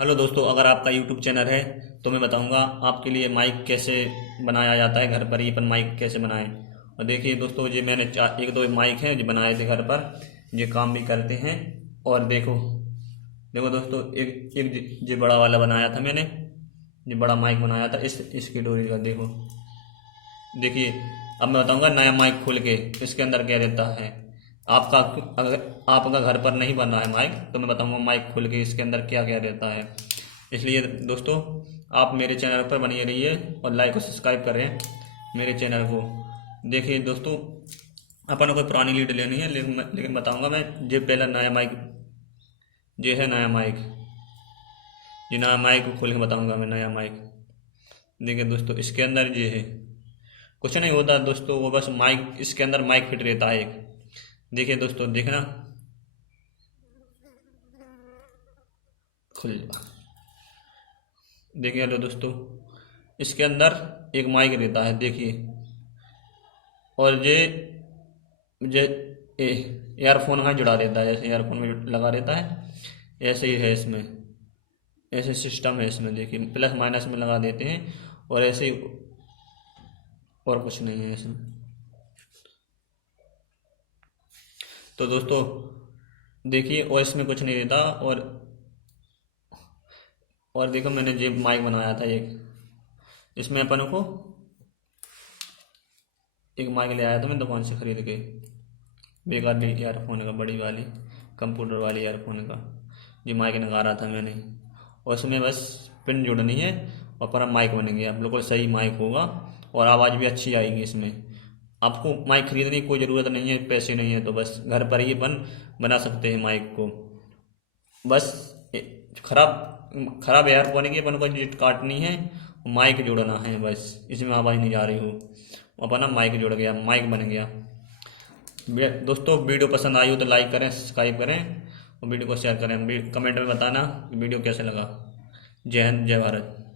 Hello दोस्तों, अगर आपका YouTube चैनल है तो मैं बताऊंगा आपके लिए माइक कैसे बनाया जाता है। घर पर ही अपन माइक कैसे बनाएं। और देखिए दोस्तों, ये मैंने एक दो माइक हैं जो बनाए थे घर पर, ये काम भी करते हैं। और देखो देखो दोस्तों, एक एक ये बड़ा वाला बनाया था मैंने, ये बड़ा माइक बनाया था इसकी डोरी का। देखो देखिए, अब मैं बताऊंगा नया माइक खोल के इसके अंदर क्या रहता है। आपका अगर आपका घर पर नहीं बना है माइक तो मैं बताऊंगा माइक खोल के इसके अंदर क्या क्या रहता है। इसलिए दोस्तों, आप मेरे चैनल पर बने रहिए और लाइक और सब्सक्राइब करें मेरे चैनल को। देखिए दोस्तों, अपन को पुरानी लीड लेनी है, लेकिन बताऊंगा मैं। ये पहला नया माइक, ये है नया माइक। ये नया माइक को खोल के बताऊंगा मैं, नया माइक। देखिए दोस्तों, इसके अंदर ये है, कुछ नहीं होता दोस्तों, वो बस माइक, इसके अंदर माइक फिट रहता है एक। देखिए दोस्तों, देखना, खुल, देखिए हेलो दोस्तों, इसके अंदर एक माइक रहता है, देखिए। और ये ईयरफोन का जुड़ा रहता है, जैसे ईयरफोन में लगा रहता है ऐसे ही है इसमें। ऐसे सिस्टम है इसमें, देखिए प्लस माइनस में लगा देते हैं और ऐसे ही, और कुछ नहीं है इसमें। तो दोस्तों देखिए, और इसमें कुछ नहीं रहता। और देखो, मैंने ये माइक बनाया था एक, इसमें अपन को एक माइक ले आया था मैं दुकान से खरीद के, बेकार ईयरफोन का, बड़ी वाली कंप्यूटर वाली ईयरफोन का। जी माइक निकाला था मैंने, और उसमें बस पिन जोड़नी है और पर माइक बन गया, बिल्कुल सही माइक होगा और आवाज़ भी अच्छी आएगी इसमें। आपको माइक खरीदने की कोई ज़रूरत नहीं है, पैसे नहीं है तो बस घर पर ही बना सकते हैं माइक को। बस खराब खराब ईयरफोन की अपन को जिट काटनी है, माइक जोड़ना है, बस इसमें आवाज़ नहीं जा रही हो, अपना माइक जुड़ गया, माइक बन गया। दोस्तों, वीडियो पसंद आई हो तो लाइक करें, सब्सक्राइब करें और वीडियो को शेयर करें। कमेंट में बताना कि वीडियो कैसे लगा। जय हिंद, जय भारत।